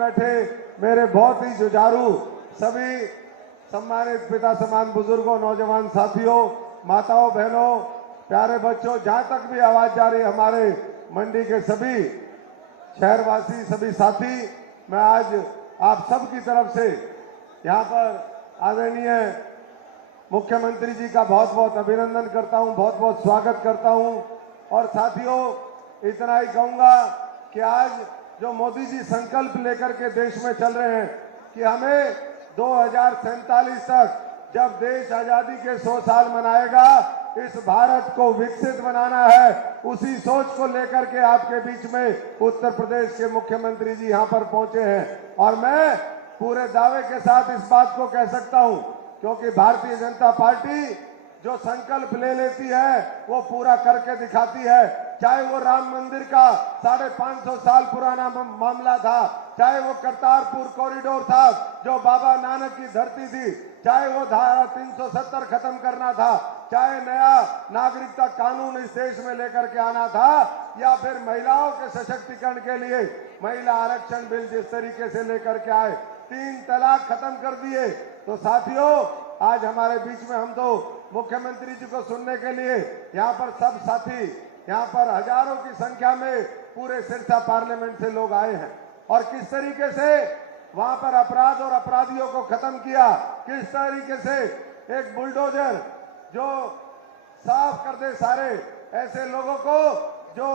बैठे मेरे बहुत ही जुझारू सभी सम्मानित पिता समान बुजुर्गों, नौजवान साथियों, माताओं, बहनों, प्यारे बच्चों, जहां तक भी आवाज जा रही है हमारे मंडी के सभी शहरवासी, सभी साथी, मैं आज आप सब की तरफ से यहां पर आदरणीय मुख्यमंत्री जी का बहुत बहुत अभिनंदन करता हूं, बहुत बहुत स्वागत करता हूं। और साथियों, इतना ही कहूंगा कि आज जो मोदी जी संकल्प लेकर के देश में चल रहे हैं कि हमें 2047 तक जब देश आजादी के 100 साल मनाएगा, इस भारत को विकसित बनाना है, उसी सोच को लेकर के आपके बीच में उत्तर प्रदेश के मुख्यमंत्री जी यहां पर पहुंचे हैं। और मैं पूरे दावे के साथ इस बात को कह सकता हूं, क्योंकि भारतीय जनता पार्टी जो संकल्प ले लेती है वो पूरा करके दिखाती है। चाहे वो राम मंदिर का 550 साल पुराना मामला था, चाहे वो करतारपुर कॉरिडोर था जो बाबा नानक की धरती थी, चाहे वो धारा 370 खत्म करना था, चाहे नया नागरिकता कानून इस देश में लेकर के आना था, या फिर महिलाओं के सशक्तिकरण के लिए महिला आरक्षण बिल जिस तरीके से लेकर के आए, 3 तलाक खत्म कर दिए। तो साथियों, आज हमारे बीच में हम तो मुख्यमंत्री जी को सुनने के लिए यहाँ पर सब साथी, यहाँ पर हजारों की संख्या में पूरे सिरसा पार्लियामेंट से लोग आए हैं। और किस तरीके से वहां पर अपराध और अपराधियों को खत्म किया, किस तरीके से एक बुलडोजर जो साफ कर दे सारे ऐसे लोगों को जो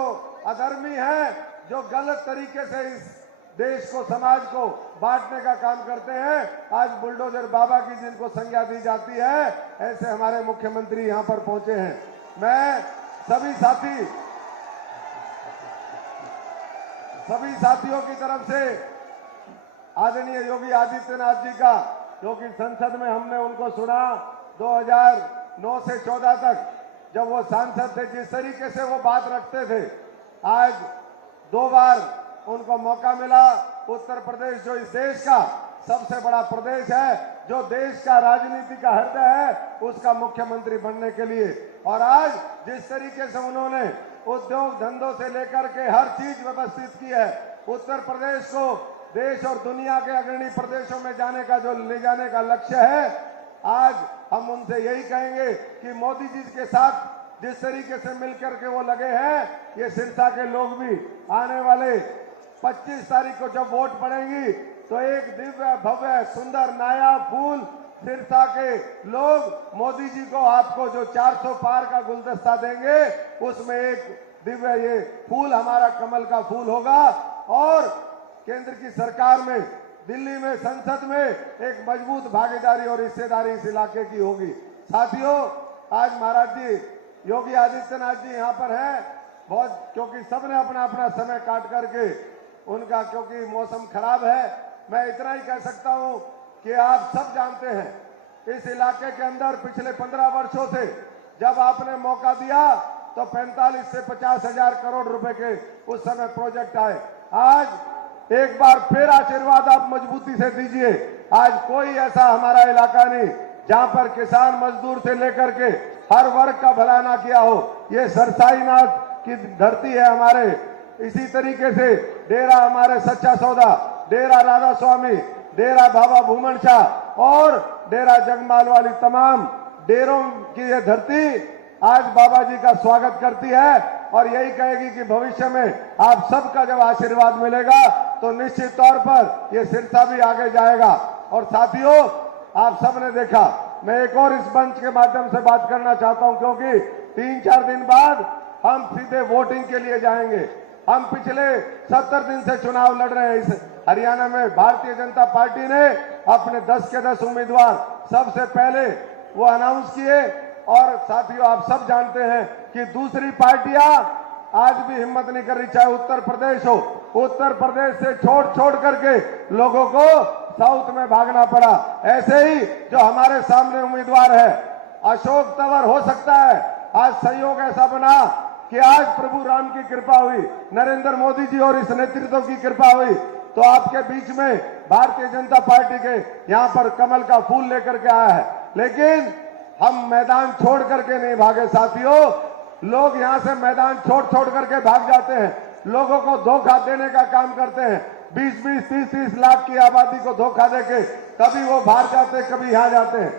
अधर्मी हैं, जो गलत तरीके से इस देश को, समाज को बांटने का काम करते हैं, आज बुलडोजर बाबा की जिनको संज्ञा दी जाती है, ऐसे हमारे मुख्यमंत्री यहां पर पहुंचे हैं। मैं सभी साथियों की तरफ से आदरणीय योगी आदित्यनाथ जी का, क्योंकि संसद में हमने उनको सुना 2009 से 14 तक जब वो सांसद थे, जिस तरीके से वो बात रखते थे, आज 2 बार उनको मौका मिला। उत्तर प्रदेश जो इस देश का सबसे बड़ा प्रदेश है, जो देश का राजनीति का हृदय है, उसका मुख्यमंत्री बनने के लिए, और आज जिस तरीके से उन्होंने उद्योग धंधों से लेकर के हर चीज व्यवस्थित की है, उत्तर प्रदेश को देश और दुनिया के अग्रणी प्रदेशों में जाने का जो ले जाने का लक्ष्य है, आज हम उनसे यही कहेंगे कि मोदी जी के साथ जिस तरीके से मिलकर के वो लगे हैं, ये सिरसा के लोग भी आने वाले 25 तारीख को जब वोट पड़ेंगी तो एक दिव्य भव्य सुंदर नया फूल सिरसा के लोग मोदी जी को, आपको जो 400 पार का गुलदस्ता देंगे, उसमें एक दिव्य ये फूल हमारा कमल का फूल होगा। और केंद्र की सरकार में, दिल्ली में, संसद में एक मजबूत भागीदारी और हिस्सेदारी इस इलाके की होगी। साथियों, आज महाराज जी योगी आदित्यनाथ जी यहाँ पर हैं, बहुत, क्योंकि सबने अपना अपना समय काट करके उनका, क्योंकि मौसम खराब है, मैं इतना ही कह सकता हूं कि आप सब जानते हैं इस इलाके के अंदर पिछले 15 वर्षों से जब आपने मौका दिया तो 45 से 50 हजार करोड़ रुपए के उस समय प्रोजेक्ट आए। आज एक बार फिर आशीर्वाद आप मजबूती से दीजिए। आज कोई ऐसा हमारा इलाका नहीं जहां पर किसान मजदूर से लेकर के हर वर्ग का भला ना किया हो। ये सरसाईनाथ की धरती है हमारे। इसी तरीके से डेरा हमारे सच्चा सौदा, डेरा राधा स्वामी, डेरा बाबा भूमन शाह और डेरा जगमाल वाली तमाम डेरों की ये धरती आज बाबा जी का स्वागत करती है और यही कहेगी कि भविष्य में आप सबका जब आशीर्वाद मिलेगा तो निश्चित तौर पर ये सिरसा भी आगे जाएगा। और साथियों, आप सबने देखा, मैं एक और इस मंच के माध्यम से बात करना चाहता हूं, क्योंकि 3-4 दिन बाद हम सीधे वोटिंग के लिए जाएंगे। हम पिछले 70 दिन से चुनाव लड़ रहे हैं इस हरियाणा में। भारतीय जनता पार्टी ने अपने 10 के 10 उम्मीदवार सबसे पहले वो अनाउंस किए। और साथियों, आप सब जानते हैं कि दूसरी पार्टियां आज भी हिम्मत नहीं कर रही, चाहे उत्तर प्रदेश हो। उत्तर प्रदेश से छोड़ करके लोगों को साउथ में भागना पड़ा। ऐसे ही जो हमारे सामने उम्मीदवार है अशोक तंवर, हो सकता है आज संयोग ऐसा बना कि आज प्रभु राम की कृपा हुई, नरेंद्र मोदी जी और इस नेतृत्व की कृपा हुई, तो आपके बीच में भारतीय जनता पार्टी के यहां पर कमल का फूल लेकर के आया है। लेकिन हम मैदान छोड़ करके नहीं भागे साथियों। लोग यहां से मैदान छोड़ करके भाग जाते हैं, लोगों को धोखा देने का काम करते हैं। 20-20, 30-30 लाख की आबादी को धोखा देके कभी वो बाहर जाते, कभी यहां जाते हैं।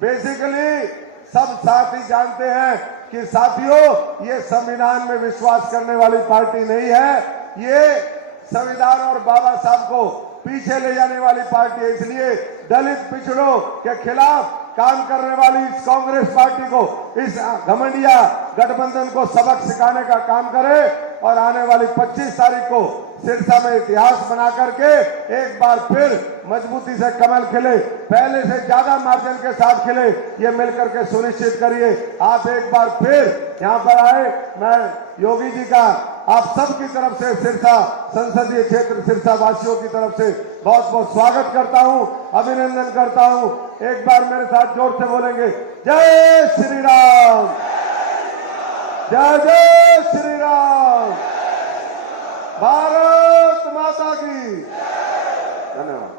बेसिकली सब साथी जानते हैं कि साथियों, ये संविधान में विश्वास करने वाली पार्टी नहीं है, ये संविधान और बाबा साहब को पीछे ले जाने वाली पार्टी है। इसलिए दलित पिछड़ों के खिलाफ काम करने वाली इस कांग्रेस पार्टी को, इस घमंडिया गठबंधन को सबक सिखाने का काम करे और आने वाली 25 तारीख को सिरसा में इतिहास बना करके एक बार फिर मजबूती से कमल खिले, पहले से ज्यादा मार्जिन के साथ खिले, ये मिलकर के सुनिश्चित करिए। आप एक बार फिर यहाँ पर आए। मैं योगी जी का आप सबकी तरफ से, सिरसा संसदीय क्षेत्र सिरसा वासियों की तरफ से बहुत बहुत स्वागत करता हूं, अभिनंदन करता हूं। एक बार मेरे साथ जोर से बोलेंगे, जय श्री राम, जय जय श्री राम, भारत माता की। धन्यवाद।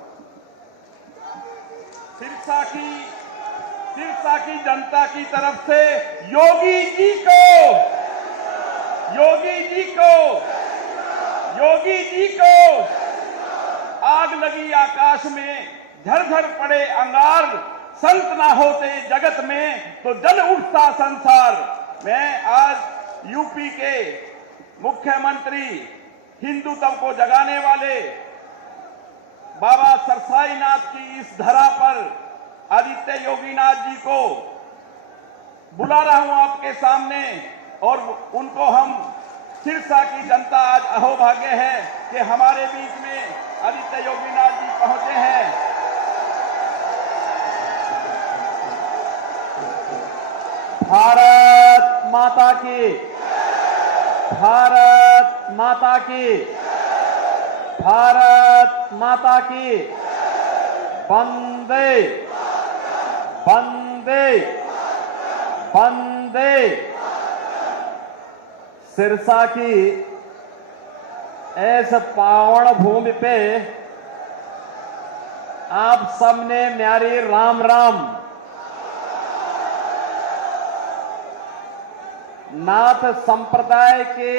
सिरसा की जनता की तरफ से योगी जी को आग लगी आकाश में, झरझर पड़े अंगार, संत ना होते जगत में तो जल उठता संसार। मैं आज यूपी के मुख्यमंत्री, हिंदुत्व को जगाने वाले बाबा सरसाई नाथ की इस धरा पर आदित्य योगीनाथ जी को बुला रहा हूं आपके सामने, और उनको हम सिरसा की जनता आज अहोभाग्य है कि हमारे बीच में आदित्य योगीनाथ जी पहुंचे हैं। भारत माता की, भारत माता की, भारत माता की। वंदे वंदे वंदे। सिरसा की ऐस पावन भूमि पे आप सबने म्यारी राम राम। नाथ संप्रदाय के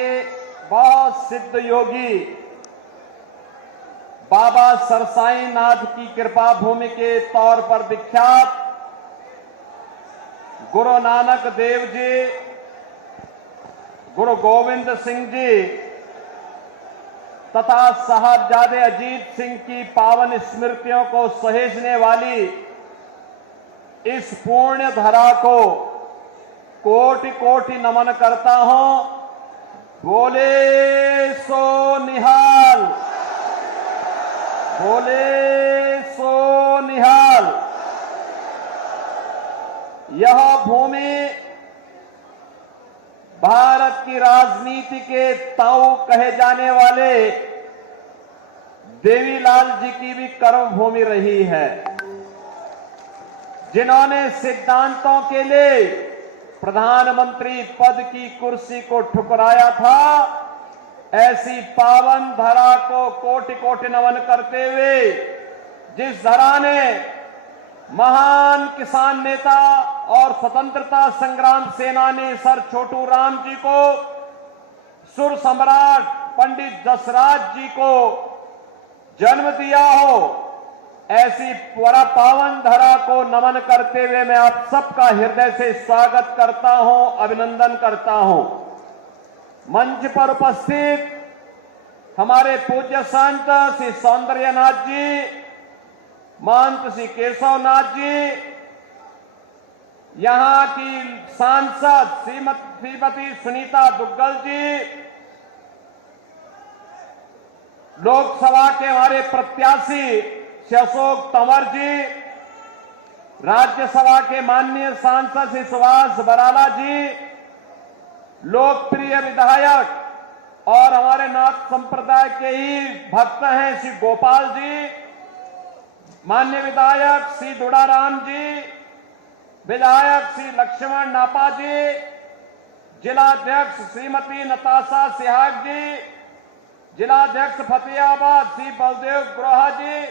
बहुत सिद्ध योगी बाबा सरसाई नाथ की कृपा भूमि के तौर पर विख्यात गुरु नानक देव जी, गुरु गोविंद सिंह जी तथा साहबजादे अजीत सिंह की पावन स्मृतियों को सहेजने वाली इस पुण्य धरा को कोटि कोटि नमन करता हूं। बोले सो निहाल, बोले सो निहाल। यह भूमि भारत की राजनीति के ताऊ कहे जाने वाले देवीलाल जी की भी कर्म भूमि रही है, जिन्होंने सिद्धांतों के लिए प्रधानमंत्री पद की कुर्सी को ठुकराया था। ऐसी पावन धरा को कोटि कोटि नमन करते हुए, जिस धरा ने महान किसान नेता और स्वतंत्रता संग्राम सेनानी सर छोटू राम जी को, सुर सम्राट पंडित जसराज जी को जन्म दिया हो, ऐसी पर पावन धरा को नमन करते हुए मैं आप सबका हृदय से स्वागत करता हूं, अभिनंदन करता हूं। मंच पर उपस्थित हमारे पूज्य संत श्री सौंदर्यनाथ जी, महंत श्री केशवनाथ जी, यहां की सांसद श्रीमती सुनीता दुग्गल जी, लोकसभा के हमारे प्रत्याशी श्री अशोक तंवर जी, राज्यसभा के माननीय सांसद श्री सुभाष बराला जी, लोकप्रिय विधायक और हमारे नाथ संप्रदाय के ही भक्त हैं श्री गोपाल जी, माननीय विधायक श्री दुड़ाराम जी, विधायक श्री लक्ष्मण नापा जी, जिलाध्यक्ष श्रीमती नताशा सिहाग जी, जिलाध्यक्ष फतेहाबाद श्री बलदेव ग्रोहा जी,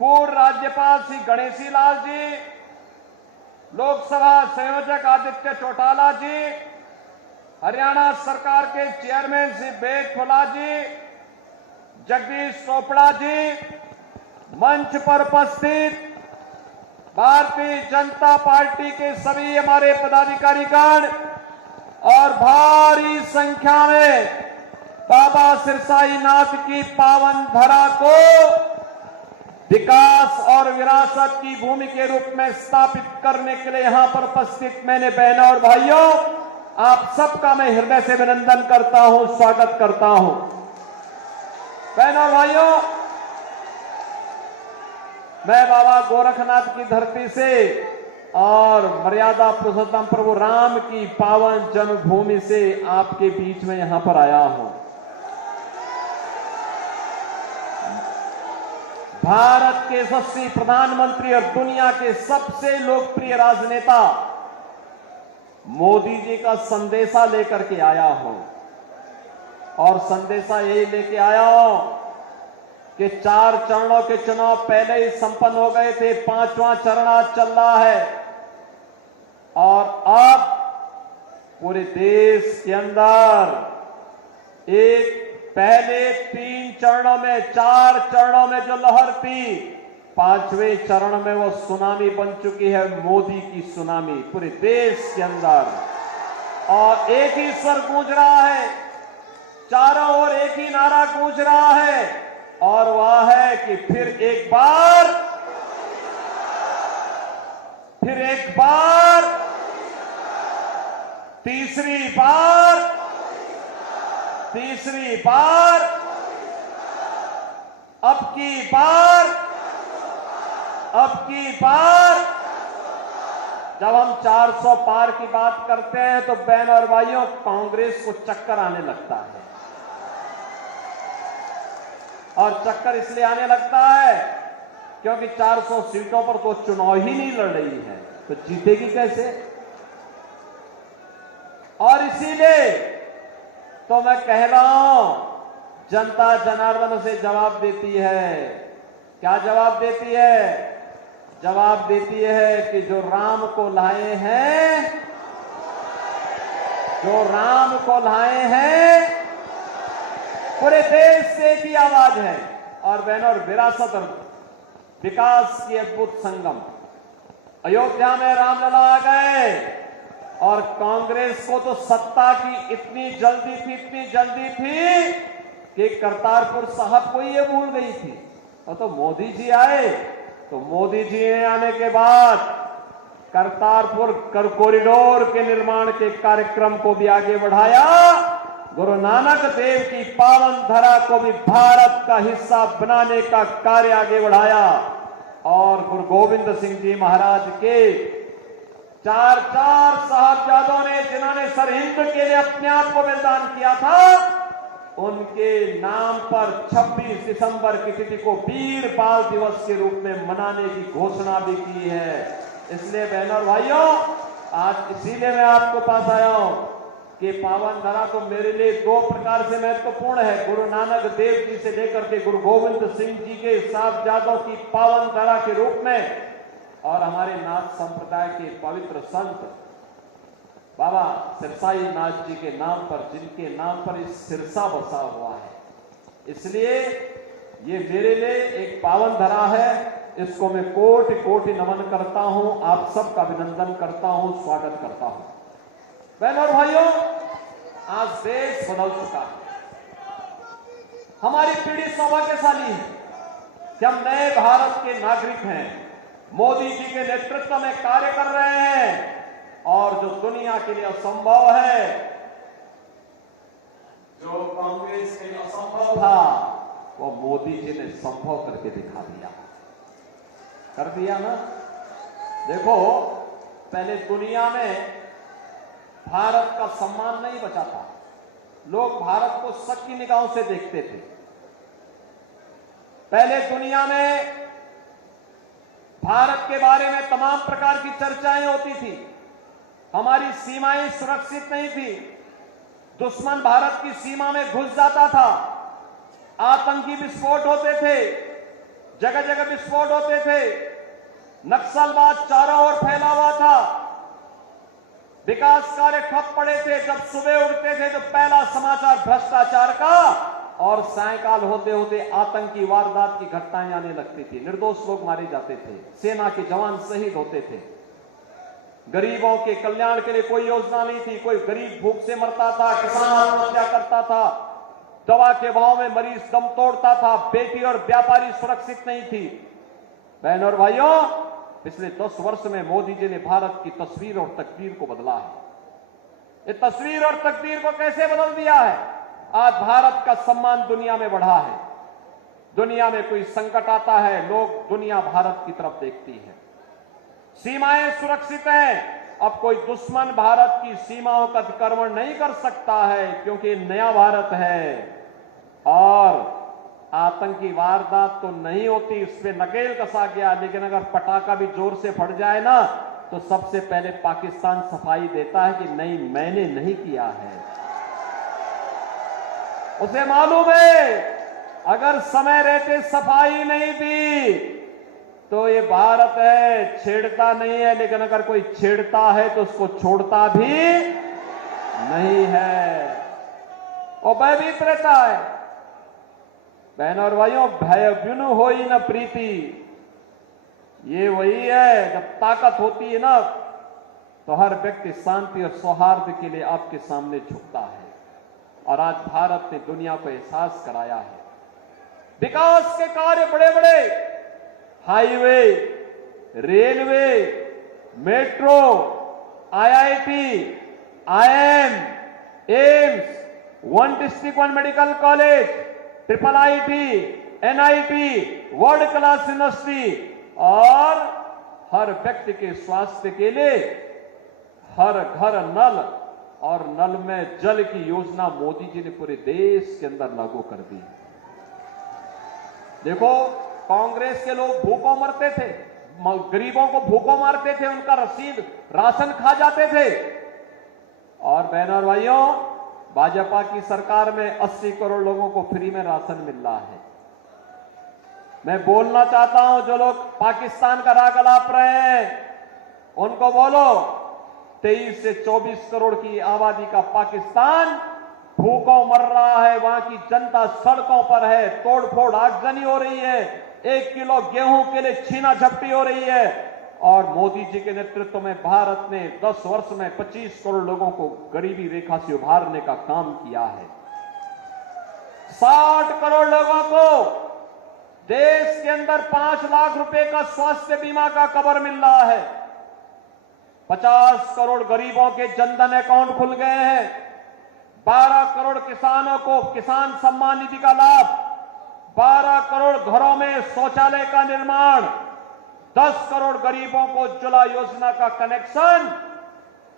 पूर्व राज्यपाल श्री गणेशी लाल जी, लोकसभा संयोजक आदित्य चौटाला जी, हरियाणा सरकार के चेयरमैन श्री बेग फुला जी, जगदीश चोपड़ा जी, मंच पर उपस्थित भारतीय जनता पार्टी के सभी हमारे पदाधिकारीगण और भारी संख्या में बाबा सिरसाई नाथ की पावन धरा को विकास और विरासत की भूमि के रूप में स्थापित करने के लिए यहां पर उपस्थित मैंने बहनों और भाइयों, आप सबका मैं हृदय से अभिनंदन करता हूं, स्वागत करता हूं। बहनों और भाइयों, मैं बाबा गोरखनाथ की धरती से और मर्यादा पुरुषोत्तम प्रभु राम की पावन जन्मभूमि से आपके बीच में यहां पर आया हूं। भारत के यशस्वी प्रधानमंत्री और दुनिया के सबसे लोकप्रिय राजनेता मोदी जी का संदेशा लेकर के आया हूं और संदेशा यही लेके आया हूं कि 4 चरणों के चुनाव पहले ही संपन्न हो गए थे, 5वां चरण आज चल रहा है और अब पूरे देश के अंदर एक पहले 3 चरणों में 4 चरणों में जो लहर थी, 5वें चरण में वो सुनामी बन चुकी है, मोदी की सुनामी पूरे देश के अंदर। और एक ही स्वर गूंज रहा है, चारों ओर एक ही नारा गूंज रहा है और वह है कि फिर एक बार, तीसरी बार, अब की बार जब हम 400 पार की बात करते हैं तो बहन और भाइयों, कांग्रेस को चक्कर आने लगता है। और चक्कर इसलिए आने लगता है क्योंकि 400 सीटों पर तो चुनाव ही नहीं लड़ रही है, तो जीतेगी कैसे। और इसीलिए तो मैं कह रहा हूं, जनता जनार्दन से जवाब देती है। क्या जवाब देती है? जवाब देती है कि जो राम को लाए हैं, पूरे देश से एक ही आवाज है। और बहनों, और विरासत और विकास की अद्भुत संगम। अयोध्या में रामलला आ गए और कांग्रेस को तो सत्ता की इतनी जल्दी थी कि करतारपुर साहब को ये भूल गई थी। और तो मोदी जी आए, तो मोदी जी ने आने के बाद करतारपुर कॉरिडोर के निर्माण के कार्यक्रम को भी आगे बढ़ाया। गुरु नानक देव की पावन धरा को भी भारत का हिस्सा बनाने का कार्य आगे बढ़ाया। और गुरु गोविंद सिंह जी महाराज के 4 साहबजादों ने, जिन्होंने सरहिंद के लिए अपने आप को बलिदान किया था, उनके नाम पर 26 दिसंबर की तिथि को वीर बाल दिवस के रूप में मनाने की घोषणा भी की है। इसलिए बहनों और भाइयों, आज इसीलिए मैं आपको पास आया हूं कि पावन धरा तो मेरे लिए 2 प्रकार से महत्वपूर्ण है। गुरु नानक देव जी से लेकर के गुरु गोविंद सिंह जी के साहबजादों की पावन धरा के रूप में, और हमारे नाथ संप्रदाय के पवित्र संत बाबा सिरसाई नाथ जी के नाम पर, जिनके नाम पर इस सिरसा बसा हुआ है, इसलिए ये मेरे लिए एक पावन धरा है। इसको मैं कोटि कोटि नमन करता हूं, आप सबका अभिनंदन करता हूं, स्वागत करता हूं। बहनों और भाइयों, आज देश बदल चुका है। हमारी पीढ़ी सौभाग्यशाली है कि हम नए भारत के नागरिक हैं, मोदी जी के नेतृत्व में कार्य कर रहे हैं और जो दुनिया के लिए असंभव है, जो कांग्रेस के लिए असंभव था, वो मोदी जी ने संभव करके दिखा दिया, कर दिया ना। देखो, पहले दुनिया में भारत का सम्मान नहीं बचा था, लोग भारत को शक की निगाहों से देखते थे। पहले दुनिया में भारत के बारे में तमाम प्रकार की चर्चाएं होती थी, हमारी सीमाएं सुरक्षित नहीं थी, दुश्मन भारत की सीमा में घुस जाता था, आतंकी विस्फोट होते थे, जगह जगह विस्फोट होते थे, नक्सलवाद चारों ओर फैला हुआ था, विकास कार्य ठप पड़े थे। जब सुबह उठते थे तो पहला समाचार भ्रष्टाचार का और सायकाल होते होते आतंकी वारदात की घटनाएं आने लगती थी, निर्दोष लोग मारे जाते थे, सेना के जवान शहीद होते थे। गरीबों के कल्याण के लिए कोई योजना नहीं थी, कोई गरीब भूख से मरता था, किसान आत्महत्या करता था, दवा के भाव में मरीज दम तोड़ता था, बेटी और व्यापारी सुरक्षित नहीं थी। बहनों और भाइयों, पिछले 10 वर्ष में मोदी जी ने भारत की तस्वीर और तकदीर को बदला है। ये तस्वीर और तकदीर को कैसे बदल दिया है? आज भारत का सम्मान दुनिया में बढ़ा है। दुनिया में कोई संकट आता है, लोग दुनिया भारत की तरफ देखती है। सीमाएं सुरक्षित हैं, अब कोई दुश्मन भारत की सीमाओं का अतिक्रमण नहीं कर सकता है, क्योंकि नया भारत है और आतंकी वारदात तो नहीं होती, उस पर नकेल कसा गया। लेकिन अगर पटाखा भी जोर से फट जाए ना, तो सबसे पहले पाकिस्तान सफाई देता है कि नहीं, मैंने नहीं किया है। उसे मालूम है अगर समय रहते सफाई नहीं दी तो ये भारत है, छेड़ता नहीं है, लेकिन अगर कोई छेड़ता है तो उसको छोड़ता भी नहीं है, वो भयभीत रहता है। बहनों और भाइयों, भय बिनु होई न प्रीति, ये वही है। जब ताकत होती है ना, तो हर व्यक्ति शांति और सौहार्द के लिए आपके सामने झुकता है। और आज भारत ने दुनिया को एहसास कराया है। विकास के कार्य बड़े बड़े, highway, railway, metro, IIT, IM, AIIMS, 1 district 1 medical college, IIIT, NIT, world class university, और हर व्यक्ति के स्वास्थ्य के लिए हर घर नल और नल में जल की योजना मोदी जी ने पूरे देश के अंदर लागू कर दी। देखो, कांग्रेस के लोग भूखों मरते थे, गरीबों को भूखों मारते थे, उनका राशन खा जाते थे। और बहनों और भाइयों, भाजपा की सरकार में 80 करोड़ लोगों को फ्री में राशन मिल रहा है। मैं बोलना चाहता हूं, जो लोग पाकिस्तान का राग अलाप रहे हैं, उनको बोलो, 23 से 24 करोड़ की आबादी का पाकिस्तान भूखों मर रहा है। वहां की जनता सड़कों पर है, तोड़फोड़ आगजनी हो रही है, 1 किलो गेहूं के लिए छीना झपटी हो रही है। और मोदी जी के नेतृत्व में भारत ने 10 वर्ष में 25 करोड़ लोगों को गरीबी रेखा से उभारने का काम किया है। 60 करोड़ लोगों को देश के अंदर 5 लाख रुपए का स्वास्थ्य बीमा का कवर मिल रहा है। 50 करोड़ गरीबों के जनधन अकाउंट खुल गए हैं। 12 करोड़ किसानों को किसान सम्मान निधि का लाभ, 12 करोड़ घरों में शौचालय का निर्माण, 10 करोड़ गरीबों को उज्ज्वला योजना का कनेक्शन,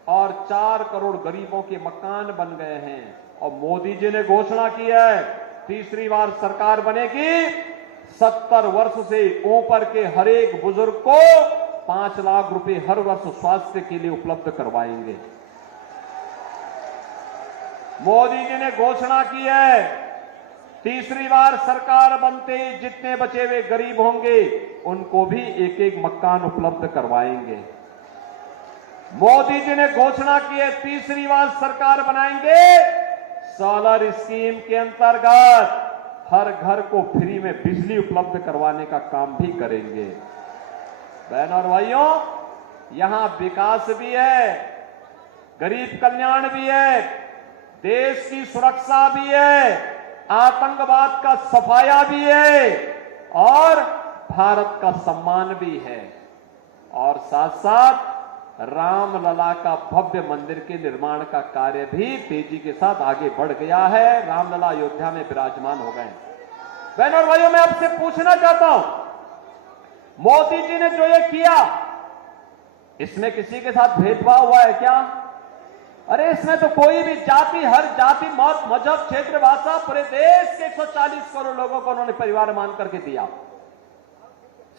और 4 करोड़ गरीबों के मकान बन गए हैं। और मोदी जी ने घोषणा की है, तीसरी बार सरकार बनेगी, 70 वर्ष से ऊपर के हर एक बुजुर्ग को 5 लाख रुपए हर वर्ष स्वास्थ्य के लिए उपलब्ध करवाएंगे। मोदी जी ने घोषणा की है, तीसरी बार सरकार बनते ही जितने बचे हुए गरीब होंगे उनको भी एक एक मकान उपलब्ध करवाएंगे। मोदी जी ने घोषणा की है, तीसरी बार सरकार बनाएंगे, सोलर स्कीम के अंतर्गत हर घर को फ्री में बिजली उपलब्ध करवाने का काम भी करेंगे। बहनों और भाइयों, यहां विकास भी है, गरीब कल्याण भी है, देश की सुरक्षा भी है, आतंकवाद का सफाया भी है, और भारत का सम्मान भी है। और साथ साथ रामलला का भव्य मंदिर के निर्माण का कार्य भी तेजी के साथ आगे बढ़ गया है। रामलला अयोध्या में विराजमान हो गए। बहनों और भाइयों, मैं आपसे पूछना चाहता हूं, मोदी जी ने जो ये किया, इसमें किसी के साथ भेदभाव हुआ है क्या? अरे इसमें तो कोई भी जाति, हर जाति, मत, मजहब, क्षेत्र, भाषा, पूरे देश के 140 करोड़ लोगों को उन्होंने परिवार मान करके दिया।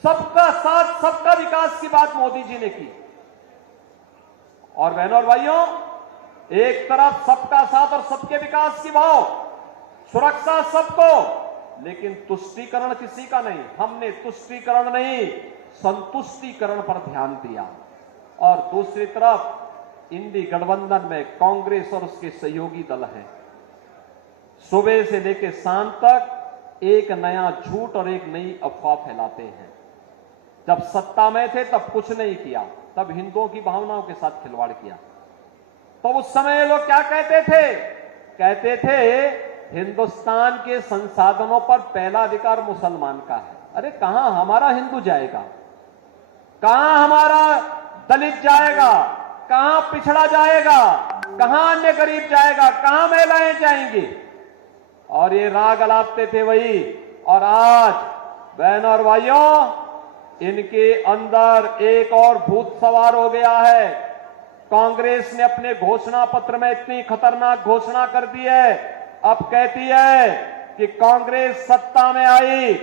सबका साथ, सबका विकास की बात मोदी जी ने की। और बहनों और भाइयों, एक तरफ सबका साथ और सबके विकास की भाव, सुरक्षा सबको, लेकिन तुष्टीकरण किसी का नहीं। हमने तुष्टीकरण नहीं, संतुष्टीकरण पर ध्यान दिया। और दूसरी तरफ इंडी गठबंधन में कांग्रेस और उसके सहयोगी दल हैं। सुबह से लेकर शाम तक एक नया झूठ और एक नई अफवाह फैलाते हैं। जब सत्ता में थे तब कुछ नहीं किया, तब हिंदुओं की भावनाओं के साथ खिलवाड़ किया। तो उस समय लोग क्या कहते थे? कहते थे हिंदुस्तान के संसाधनों पर पहला अधिकार मुसलमान का है। अरे कहां हमारा हिंदू जाएगा, कहां हमारा दलित जाएगा, कहां पिछड़ा जाएगा, कहां अन्य गरीब जाएगा, कहां महिलाएं जाएंगी? और ये राग अलापते थे वही। और आज बहनों और भाइयों, इनके अंदर एक और भूत सवार हो गया है। कांग्रेस ने अपने घोषणा पत्र में इतनी खतरनाक घोषणा कर दी है, अब कहती है कि कांग्रेस सत्ता में आई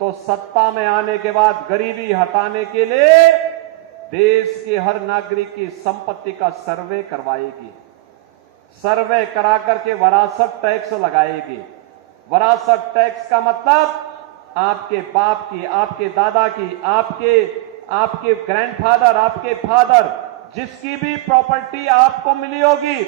तो सत्ता में आने के बाद गरीबी हटाने के लिए देश के हर नागरिक की संपत्ति का सर्वे करवाएगी। सर्वे करा करके विरासत टैक्स लगाएगी। विरासत टैक्स का मतलब आपके बाप की, आपके दादा की, आपके ग्रैंडफादर, आपके फादर, जिसकी भी प्रॉपर्टी आपको मिली होगी,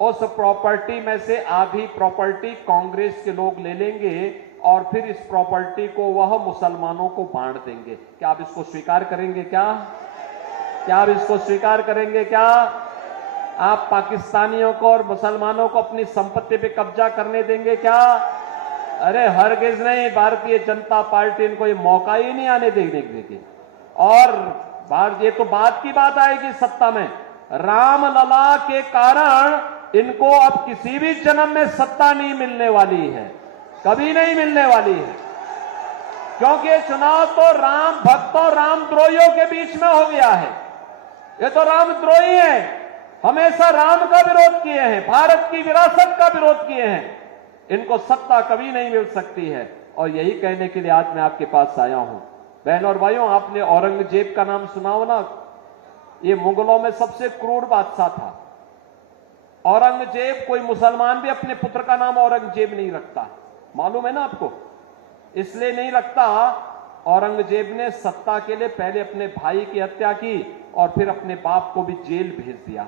उस प्रॉपर्टी में से आधी प्रॉपर्टी कांग्रेस के लोग ले लेंगे और फिर इस प्रॉपर्टी को वह मुसलमानों को बांट देंगे। क्या आप इसको स्वीकार करेंगे? क्या आप इसको स्वीकार करेंगे? क्या आप पाकिस्तानियों को और मुसलमानों को अपनी संपत्ति पे कब्जा करने देंगे? क्या? अरे हरगिज नहीं। भारतीय जनता पार्टी इनको ये मौका ही नहीं आने देगी। और ये तो बात की बात आएगी सत्ता में। रामलला के कारण इनको अब किसी भी जन्म में सत्ता नहीं मिलने वाली है, कभी नहीं मिलने वाली है, क्योंकि ये चुनाव तो राम भक्तों, रामद्रोहियों के बीच में हो गया है। ये तो रामद्रोही हैं, हमेशा राम का विरोध किए हैं, भारत की विरासत का विरोध किए हैं। इनको सत्ता कभी नहीं मिल सकती है। और यही कहने के लिए आज मैं आपके पास आया हूं। बहनों और भाइयों, आपने औरंगजेब का नाम सुना हो ना? ये मुगलों में सबसे क्रूर बादशाह था। औरंगजेब, कोई मुसलमान भी अपने पुत्र का नाम औरंगजेब नहीं रखता, मालूम है ना आपको? इसलिए नहीं रखता, औरंगजेब ने सत्ता के लिए पहले अपने भाई की हत्या की और फिर अपने बाप को भी जेल भेज दिया।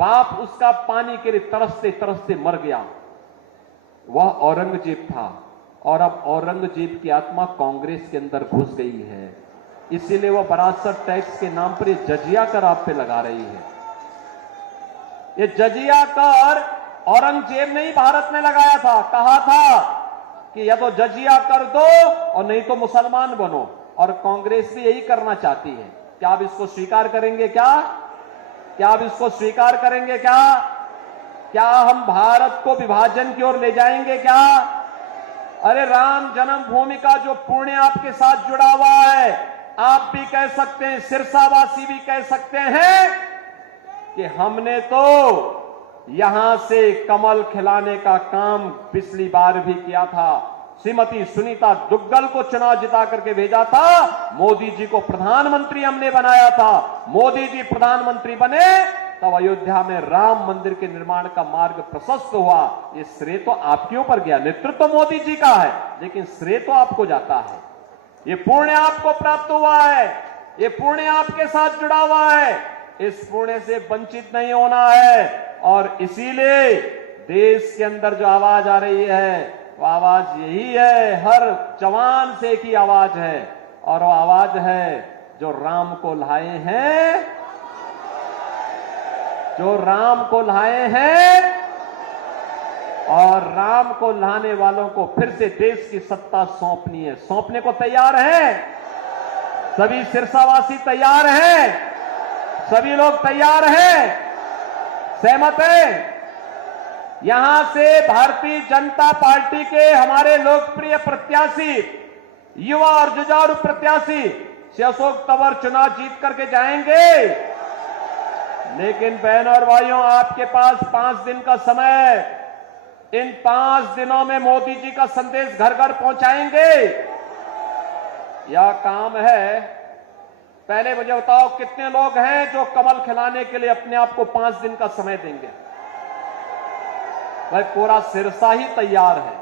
बाप उसका पानी के लिए तरसते तरसते मर गया। वह औरंगजेब था। और अब औरंगजेब की आत्मा कांग्रेस के अंदर घुस गई है, इसीलिए वह विरासत टैक्स के नाम पर ये जजिया कर आप पे लगा रही है। ये जजिया कर औरंगजेब ने ही भारत में लगाया था। कहा था कि या तो जजिया कर दो और नहीं तो मुसलमान बनो। और कांग्रेस भी यही करना चाहती है। क्या आप इसको स्वीकार करेंगे? क्या आप इसको स्वीकार करेंगे? क्या हम भारत को विभाजन की ओर ले जाएंगे? क्या? अरे राम जन्मभूमि का जो पुण्य आपके साथ जुड़ा हुआ है, आप भी कह सकते हैं, सिरसावासी भी कह सकते हैं कि हमने तो यहां से कमल खिलाने का काम पिछली बार भी किया था। श्रीमती सुनीता दुग्गल को चुनाव जिता करके भेजा था, मोदी जी को प्रधानमंत्री हमने बनाया था। मोदी जी प्रधानमंत्री बने तब अयोध्या में राम मंदिर के निर्माण का मार्ग प्रशस्त हुआ। ये श्रेय तो आपके ऊपर गया। नेतृत्व तो मोदी जी का है, लेकिन श्रेय तो आपको जाता है। ये पुण्य आपको प्राप्त हुआ है, ये पुण्य आपके साथ जुड़ा हुआ है। इस पुण्य से वंचित नहीं होना है। और इसीलिए देश के अंदर जो आवाज आ रही है, वो आवाज यही है, हर जवान से एक ही आवाज है, और वो आवाज है जो राम को लाए हैं, जो राम को लाए हैं। और राम को लाने वालों को फिर से देश की सत्ता सौंपनी है। सौंपने को तैयार हैं? सभी सिरसावासी तैयार हैं? सभी लोग तैयार हैं? सहमत हैं? यहां से भारतीय जनता पार्टी के हमारे लोकप्रिय प्रत्याशी, युवा और जुझारू प्रत्याशी श्री अशोक तंवर चुनाव जीत करके जाएंगे। लेकिन बहनों और भाइयों, आपके पास 5 दिन का समय है। इन 5 दिनों में मोदी जी का संदेश घर घर पहुंचाएंगे। यह काम है। पहले मुझे बताओ, कितने लोग हैं जो कमल खिलाने के लिए अपने आप को 5 दिन का समय देंगे? भाई पूरा सिरसा ही तैयार है।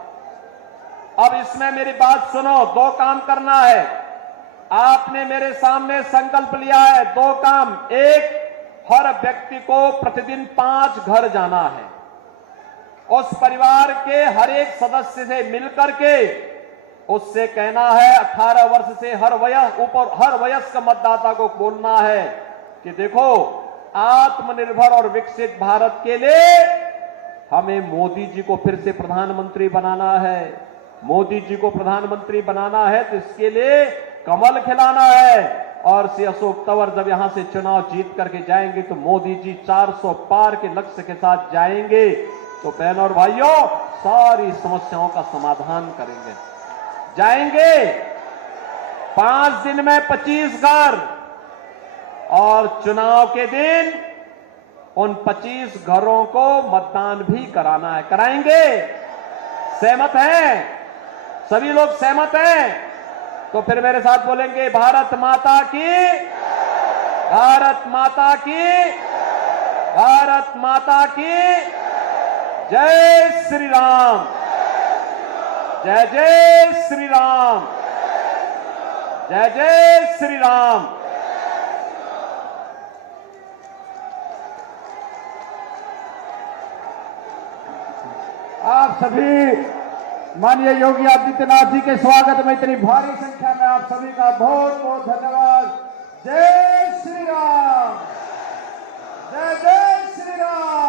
अब इसमें मेरी बात सुनो, 2 काम करना है। आपने मेरे सामने संकल्प लिया है 2 काम। एक, हर व्यक्ति को प्रतिदिन 5 घर जाना है। उस परिवार के हर एक सदस्य से मिलकर के उससे कहना है, 18 वर्ष से हर वयस्क मतदाता को बोलना है कि देखो, आत्मनिर्भर और विकसित भारत के लिए हमें मोदी जी को फिर से प्रधानमंत्री बनाना है। मोदी जी को प्रधानमंत्री बनाना है तो इसके लिए कमल खिलाना है। और श्री अशोक तंवर जब यहां से चुनाव जीत करके जाएंगे तो मोदी जी 400 पार के लक्ष्य के साथ जाएंगे। तो बहनों और भाइयों, सारी समस्याओं का समाधान करेंगे। जाएंगे 5 दिन में 25 घर, और चुनाव के दिन उन 25 घरों को मतदान भी कराना है। कराएंगे? सहमत हैं? सभी लोग सहमत हैं? तो फिर मेरे साथ बोलेंगे, भारत माता की, भारत माता की, भारत माता की जय श्री राम, जय जय श्री राम, जय जय श्री राम। आप सभी माननीय योगी आदित्यनाथ जी के स्वागत में इतनी भारी संख्या में आप सभी का बहुत बहुत धन्यवाद। जय श्री राम, जय जय श्री राम।